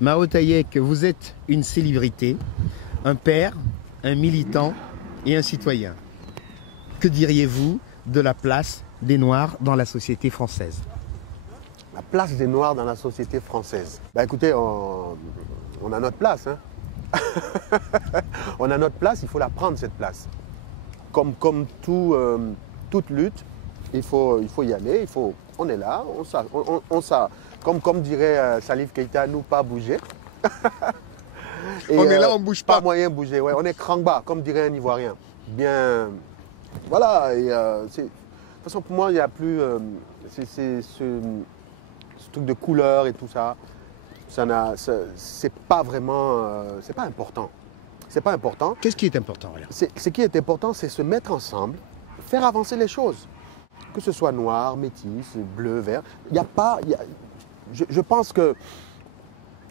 Mao Taïek, vous êtes une célébrité, un père, un militant et un citoyen. Que diriez-vous de la place des Noirs dans la société française? La place des Noirs dans la société française. Bah écoutez, on a notre place. Hein. On a notre place, il faut la prendre cette place. Comme toute lutte, il faut y aller, on est là, comme dirait Salif Keïta, nous pas bouger. Et, on est là, on ne bouge pas. Pas moyen de bouger, ouais. On est crank-bas, comme dirait un Ivoirien. Bien, voilà. Et, de toute façon, pour moi, il n'y a plus ce truc de couleur et tout ça. C'est pas vraiment, c'est pas important. C'est pas important. Qu'est-ce qui est important? Ce qui est important, c'est se mettre ensemble, faire avancer les choses. Que ce soit noir, métis, bleu, vert. Il n'y a pas. Je pense que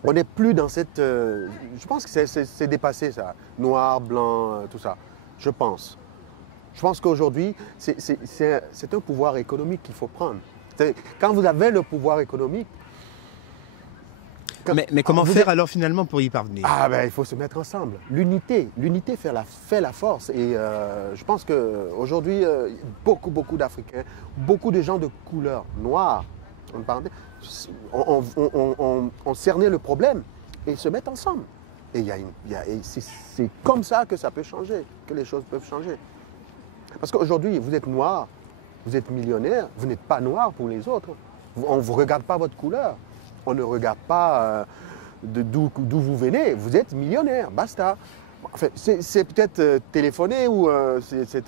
on n'est plus dans cette. Je pense que c'est dépassé ça. Noir, blanc, tout ça. Je pense. Je pense qu'aujourd'hui, c'est un pouvoir économique qu'il faut prendre. Quand vous avez le pouvoir économique. Mais comment faire alors finalement pour y parvenir? Ah ben il faut se mettre ensemble. L'unité fait la force. Et je pense qu'aujourd'hui, beaucoup d'Africains, beaucoup de gens de couleur noire, on cernait le problème et se mettent ensemble. Et c'est comme ça que ça peut changer, que les choses peuvent changer. Parce qu'aujourd'hui, vous êtes noir, vous êtes millionnaire, vous n'êtes pas noir pour les autres. On ne vous regarde pas votre couleur. On ne regarde pas d'où vous venez. Vous êtes millionnaire, basta. Enfin, c'est peut-être téléphoné ou je fais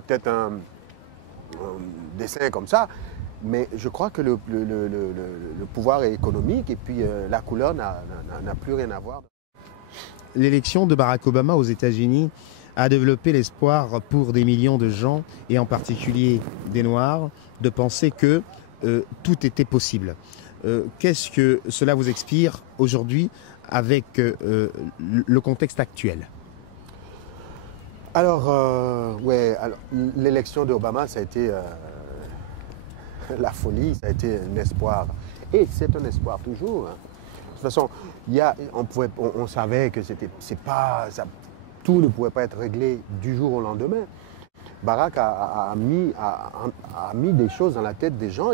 peut-être un dessin comme ça. Mais je crois que le pouvoir est économique et puis la couleur n'a plus rien à voir. L'élection de Barack Obama aux États-Unis a développé l'espoir pour des millions de gens, et en particulier des Noirs, de penser que tout était possible. Qu'est-ce que cela vous inspire aujourd'hui avec le contexte actuel? Alors, l'élection d'Obama, ça a été la folie, ça a été un espoir. Et c'est un espoir toujours. Hein. De toute façon, on savait que tout ne pouvait pas être réglé du jour au lendemain. Barack a mis des choses dans la tête des gens.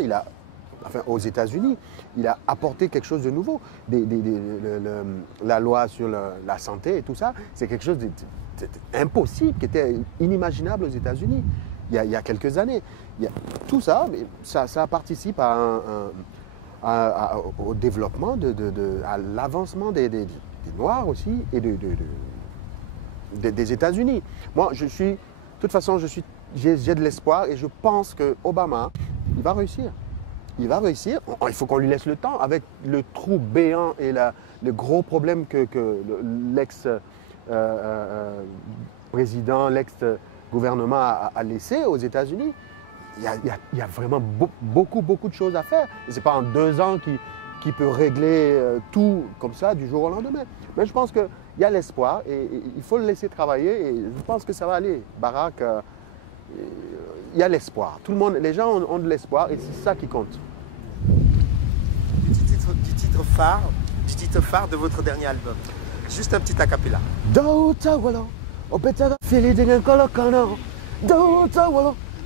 Aux États-Unis, il a apporté quelque chose de nouveau. La loi sur la santé et tout ça, c'est quelque chose d'impossible, qui était inimaginable aux États-Unis il y a quelques années. Tout ça, ça participe au développement, à l'avancement des Noirs aussi et des États-Unis. Moi, de toute façon, j'ai de l'espoir et je pense que Obama, il va réussir. Il va réussir. Il faut qu'on lui laisse le temps avec le trou béant et le gros problème que l'ex-président, l'ex-gouvernement a laissé aux États-Unis. Il y a vraiment beaucoup de choses à faire. Ce n'est pas en 2 ans qu'il peut régler tout comme ça du jour au lendemain. Mais je pense qu'il y a l'espoir et il faut le laisser travailler et je pense que ça va aller. Barack, il y a l'espoir. Les gens ont de l'espoir et c'est ça qui compte. Du titre phare de votre dernier album. Juste un petit acapella.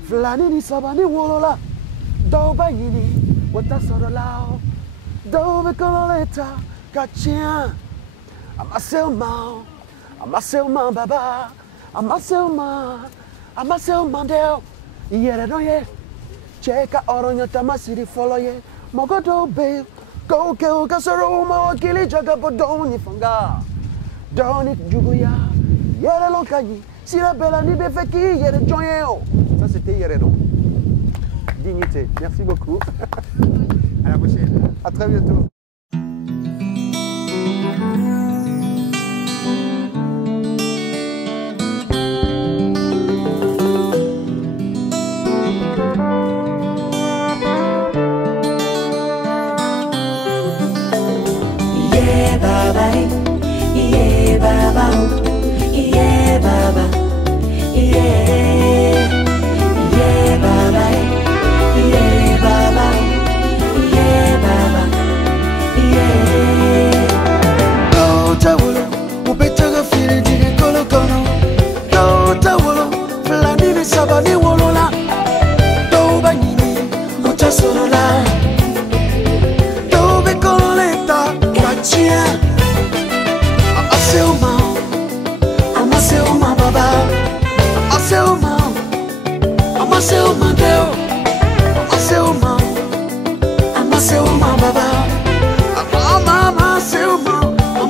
Flanini sabani wolola do bayini wata sorolao do bekoleta kachia amaselma baba amaselma deo yere no ye cheka oronya tamasiri foloye mogodo be go kasoro ma wakili jaga bodoni fanga doni juguya yere lonkayi sira bela ni befeki yere joyeo. Ça, c'était Yeredo. Dignité. Merci beaucoup. À la prochaine. À très bientôt. Yeah, baba. Yeah, baba. Yeah, baba. Yeah. Yeah, baba. Yeah, baba. Yeah, baba. Yeah.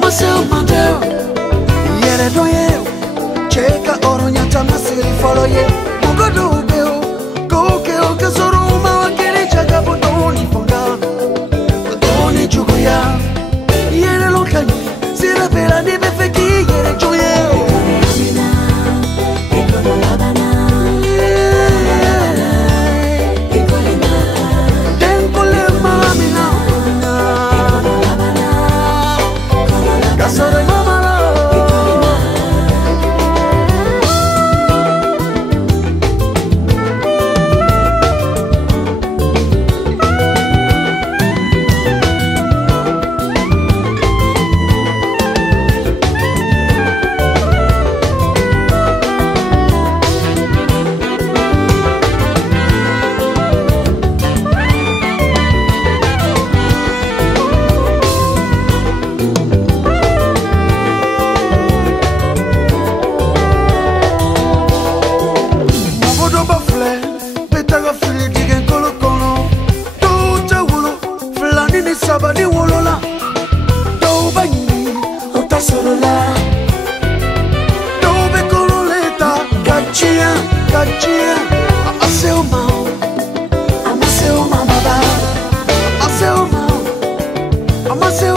Amaseo Mandeo, Yere Doye, Cheka Oronyata Masiri follow ye, Mugodo Beo, Goke Okasoruma, Wakiri Chagabotoni Fonga, Doni Juguya, Yere Lokani, Sirapera di Befeki, Yere Joye. Amaseo